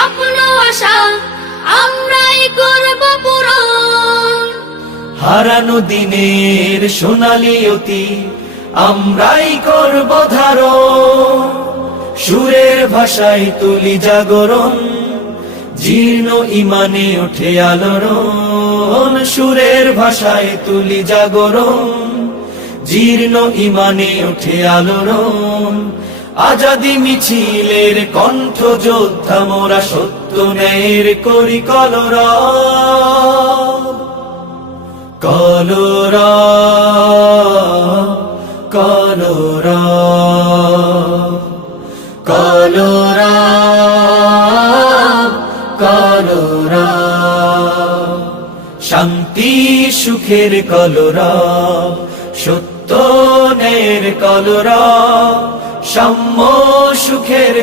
স্বপ্ন আশা আমরাই করব পূরণ। হারানো দিনের সোনালি অতি আমরাই করব ধারণ। সুরের ভাষায় তুলি জাগরণ, জীর্ণ ইমানে ওঠে আলোড়ন। সুরের ভাষায় তুলি জাগরণ, জীর্ণ ইমানে ওঠে আলোড়ন। আজাদি মিছিলের কণ্ঠ যোদ্ধা মোরা, সত্য ন্যায়ের করি কলরব। কলরব কলরব কলরব কলরব। শান্তি সুখের কলরব, সত্য ন্যায়ের কলরব, সাম্য সুখের